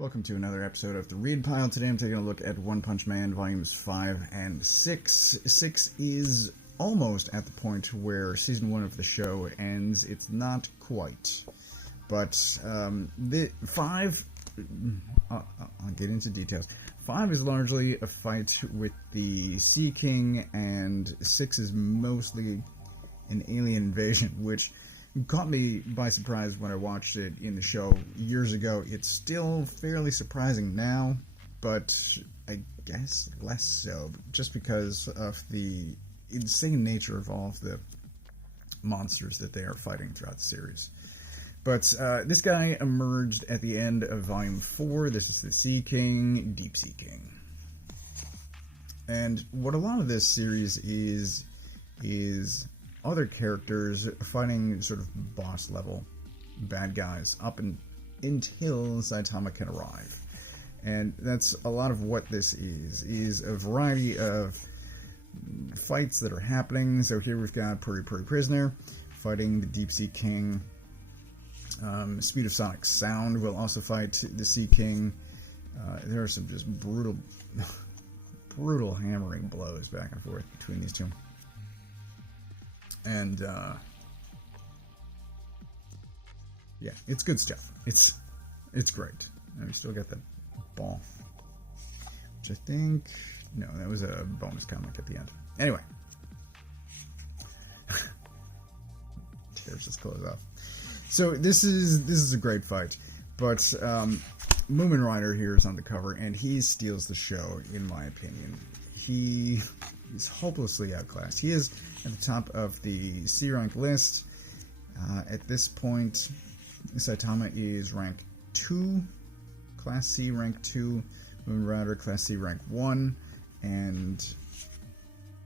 Welcome to another episode of The Read Pile. Today I'm taking a look at One Punch Man Volumes 5 and 6. 6 is almost at the point where Season 1 of the show ends. It's not quite. But the 5... I'll get into details. 5 is largely a fight with the Sea King, and 6 is mostly an alien invasion, which caught me by surprise when I watched it in the show years ago. It's still fairly surprising now, but I guess less so, just because of the insane nature of all of the monsters that they are fighting throughout the series. But this guy emerged at the end of Volume 4. This is the Sea King, Deep Sea King. And what a lot of this series is other characters fighting sort of boss level bad guys up until Saitama can arrive. And that's a lot of what this is a variety of fights that are happening. So here we've got Puri Puri Prisoner fighting the Deep Sea King. Speed of Sonic Sound will also fight the Sea King. There are some just brutal hammering blows back and forth between these two. And, yeah, it's good stuff. It's great. And we still got the ball, which I think, no, that was a bonus comic at the end. Anyway. Tears his clothes off. So this is a great fight, but Moomin Rider here is on the cover, and he steals the show, in my opinion. He is hopelessly outclassed. He is at the top of the C rank list. At this point, Saitama is rank 2, Class C rank 2, Moomin Rider Class C rank 1, and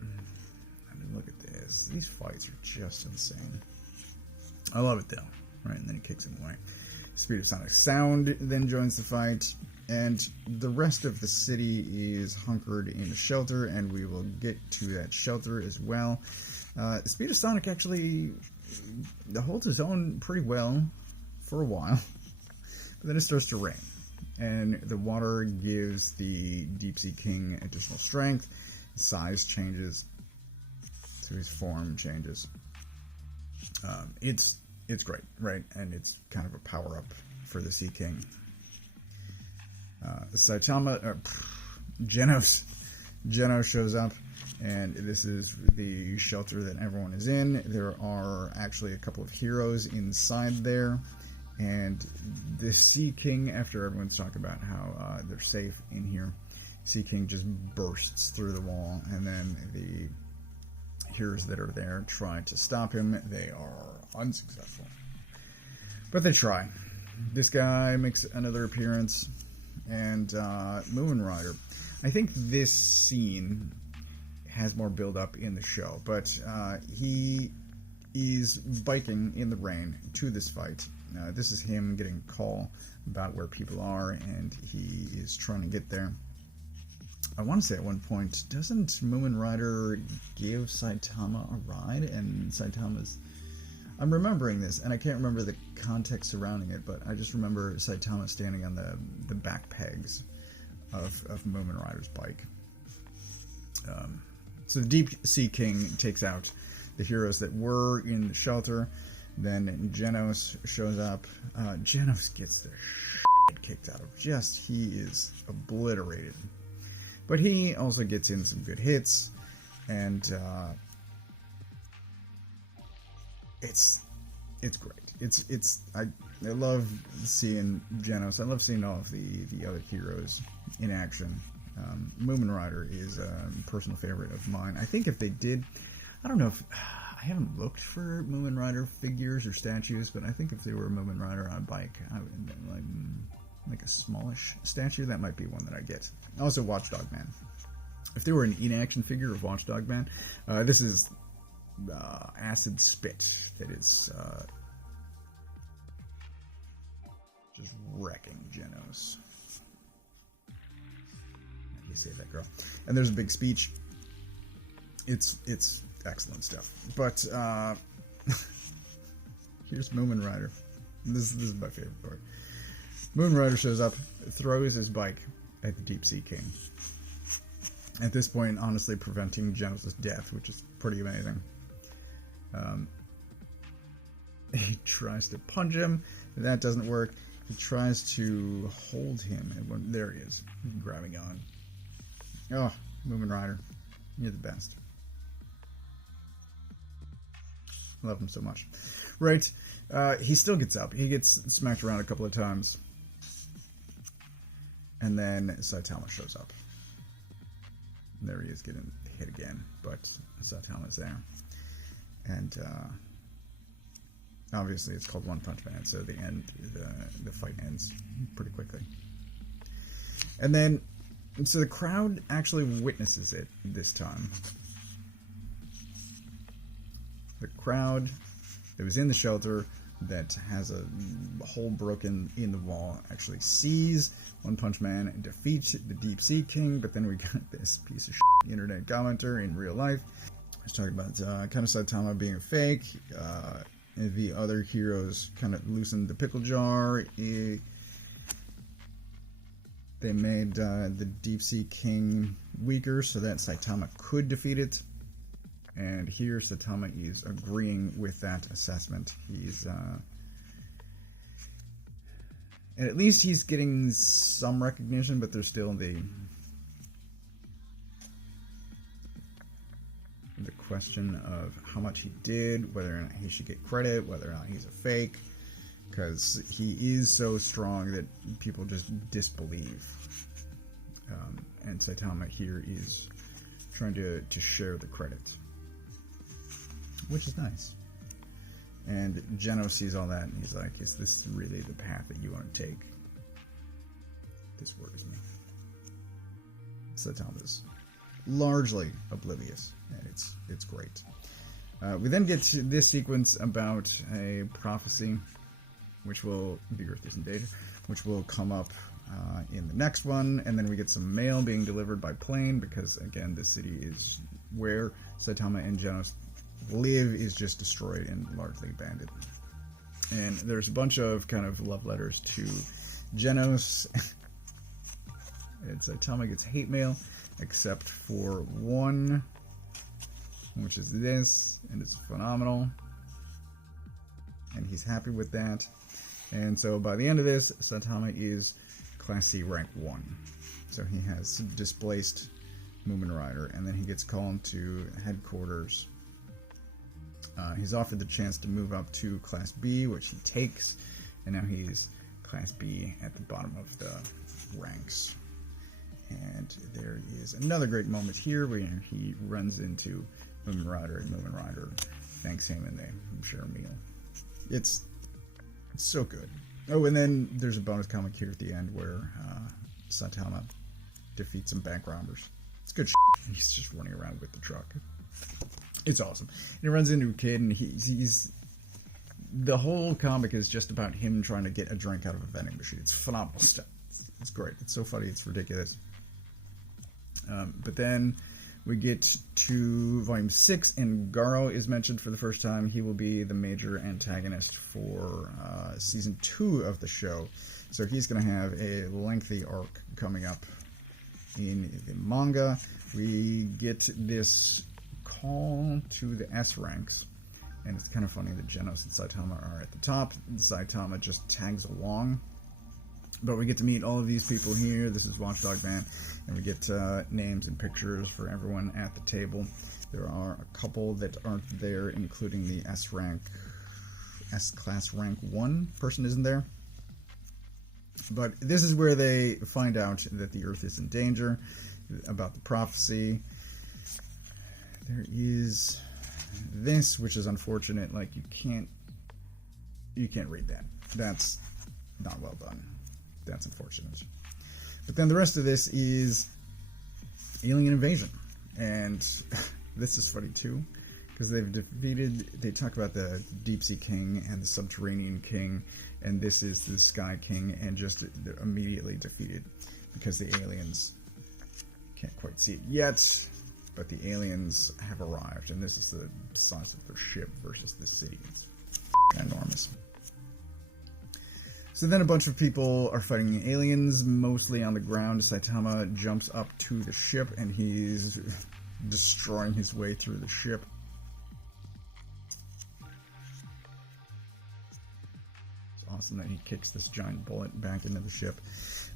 I mean, look at this. These fights are just insane. I love it though. Right, and then he kicks him away. Speed of Sonic Sound then joins the fight, and the rest of the city is hunkered in a shelter, and we will get to that shelter as well. Speed of Sonic actually holds his own pretty well for a while, but then it starts to rain, and the water gives the Deep Sea King additional strength. His size changes, so his form changes. It's great, right? And it's kind of a power-up for the Sea King. Saitama, Genos shows up, and this is the shelter that everyone is in. There are actually a couple of heroes inside there, and the Sea King, after everyone's talking about how they're safe in here, Sea King just bursts through the wall, and then the heroes that are there try to stop him. They are unsuccessful, but they try. This guy makes another appearance, and Moomin Rider. I think this scene has more build up in the show, but he is biking in the rain to this fight. This is him getting a call about where people are, and he is trying to get there. I want to say at one point, doesn't Moomin Rider give Saitama a ride? And Saitama's... I'm remembering this, and I can't remember the context surrounding it, but I just remember Saitama standing on the back pegs of Moomin Rider's bike. So the Deep Sea King takes out the heroes that were in the shelter. Then Genos shows up. Genos gets the shit kicked out of. He is obliterated. But he also gets in some good hits, and it's great. I love seeing Genos. I love seeing all of the other heroes in action. Moomin Rider is a personal favorite of mine. I think if they did, I don't know if I haven't looked for Moomin Rider figures or statues, but I think if they were a Moomin Rider on a bike, I would like a smallish statue. That might be one that I get. Also, Watchdog Man. If there were an in-action figure of Watchdog Man, this is Acid Spit that is just wrecking Genos. You save that girl. And there's a big speech. It's excellent stuff. But here's Moomin Rider. This is my favorite part. Moon Rider shows up, throws his bike at the Deep Sea King. At this point, honestly, preventing Genos' death, which is pretty amazing. He tries to punch him. That doesn't work. He tries to hold him. And there he is, grabbing on. Oh, Moon Rider, you're the best. Love him so much. Right, he still gets up. He gets smacked around a couple of times. And then Saitama shows up. There he is, getting hit again, but Saitama's there. And obviously it's called One Punch Man, so the fight ends pretty quickly. And then, so the crowd actually witnesses it this time. The crowd that was in the shelter that has a hole broken in the wall actually sees One Punch Man defeat the Deep Sea King, but then we got this piece of shit internet commenter in real life. He's talking about kind of Saitama being a fake. The other heroes kind of loosened the pickle jar. They made the Deep Sea King weaker so that Saitama could defeat it. And here Saitama is agreeing with that assessment. He's and at least he's getting some recognition, but there's still the question of how much he did, whether or not he should get credit, whether or not he's a fake, because he is so strong that people just disbelieve. And Saitama here is trying to share the credit, which is nice. And Genos sees all that, and he's like, is this really the path that you want to take? This worries me. Saitama's largely oblivious, and it's great. We then get to this sequence about a prophecy, which will, the Earth is in danger, which will come up in the next one, and then we get some mail being delivered by plane, because again, the city is where Saitama and Genos live is just destroyed and largely abandoned. And there's a bunch of kind of love letters to Genos. And Saitama gets hate mail, except for one, which is this, and it's phenomenal. And he's happy with that. And so by the end of this, Saitama is Class C rank 1. So he has displaced Moomin Rider, and then he gets called to headquarters. He's offered the chance to move up to Class B, which he takes, and now he's Class B at the bottom of the ranks. And there is another great moment here where he runs into Moomin Rider, and Moomin Rider thanks him, and they share a meal. It's so good. Oh, and then there's a bonus comic here at the end where Saitama defeats some bank robbers. It's good shit. He's just running around with the truck. It's awesome. And he runs into a kid, and he's the whole comic is just about him trying to get a drink out of a vending machine. It's phenomenal stuff. It's great. It's so funny. It's ridiculous. But then we get to Volume 6, and Garo is mentioned for the first time. He will be the major antagonist for Season 2 of the show. So he's going to have a lengthy arc coming up in the manga. We get this call to the S ranks, and it's kind of funny that Genos and Saitama are at the top. Saitama just tags along, but we get to meet all of these people here. This is Watchdog Man, and we get names and pictures for everyone at the table. There are a couple that aren't there, including the S-Class rank 1 person isn't there. But this is where they find out that the Earth is in danger, about the prophecy. There is this, which is unfortunate. Like, you can't read that. That's not well done. That's unfortunate. But then the rest of this is alien invasion, and this is funny too, because they talk about the Deep Sea King and the Subterranean King, and this is the Sky King, and just immediately defeated because the aliens can't quite see it yet. But the aliens have arrived, and this is the size of their ship versus the city. It's enormous. So then a bunch of people are fighting aliens, mostly on the ground. Saitama jumps up to the ship, and he's destroying his way through the ship. It's awesome that he kicks this giant bullet back into the ship.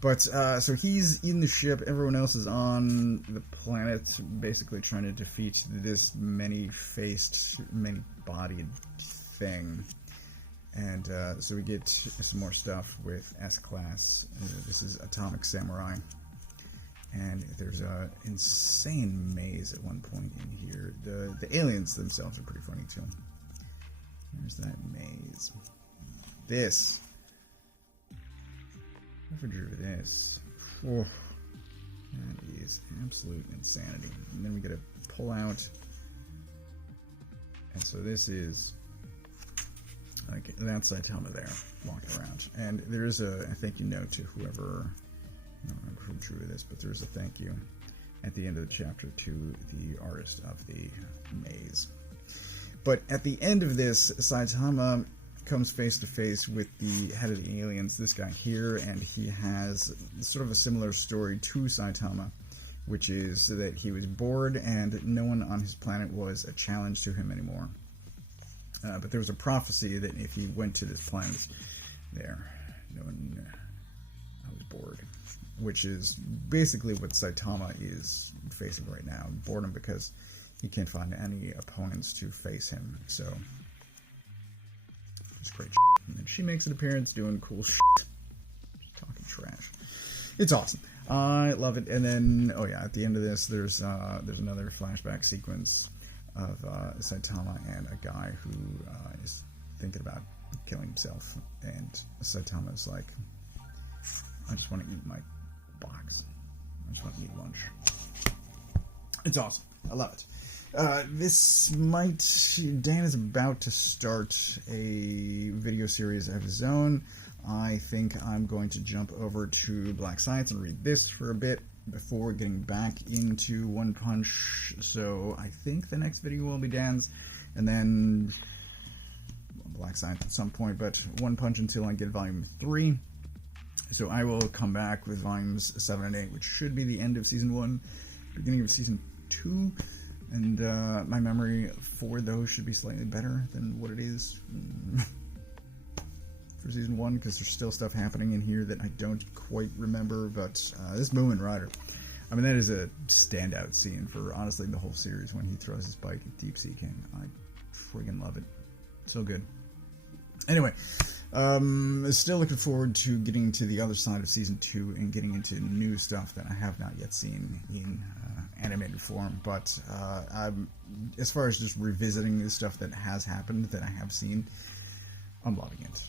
But, so he's in the ship, everyone else is on the planet, basically trying to defeat this many-faced, many-bodied thing. And so we get some more stuff with S-Class. This is Atomic Samurai. And there's an insane maze at one point in here. The aliens themselves are pretty funny too. There's that maze. This. Whoever drew this. Oh, that is absolute insanity. And then we get a pull out. And so this is... like, that's Saitama there, walking around. And there is a thank you note to whoever, I don't remember who drew this, but there's a thank you at the end of the chapter to the artist of the maze. But at the end of this, Saitama comes face to face with the head of the aliens, this guy here, and he has sort of a similar story to Saitama, which is that he was bored and no one on his planet was a challenge to him anymore. But there was a prophecy that if he went to this planet, no one, I was bored. Which is basically what Saitama is facing right now. Boredom because he can't find any opponents to face him. So, it's great shit. And then she makes an appearance doing cool shit. Just talking trash. It's awesome. I love it. And then, oh yeah, at the end of this, there's another flashback sequence of Saitama and a guy who is thinking about killing himself, and Saitama's like, I just want to eat my box. I just want to eat lunch. It's awesome. I love it. Dan is about to start a video series of his own. I think I'm going to jump over to Black Science and read this for a bit before getting back into One Punch. So I think the next video will be Dan's, and then Black Science at some point, but One Punch until I get volume 3. So I will come back with volumes 7 and 8, which should be the end of season 1, beginning of season 2, and my memory for those should be slightly better than what it is for season 1, because there's still stuff happening in here that I don't quite remember. But this Moomin Rider, I mean, that is a standout scene for honestly the whole series, when he throws his bike at Deep Sea King. I friggin' love it. So good. Anyway, still looking forward to getting to the other side of season 2 and getting into new stuff that I have not yet seen in animated form. But as far as just revisiting the stuff that has happened that I have seen, I'm loving it.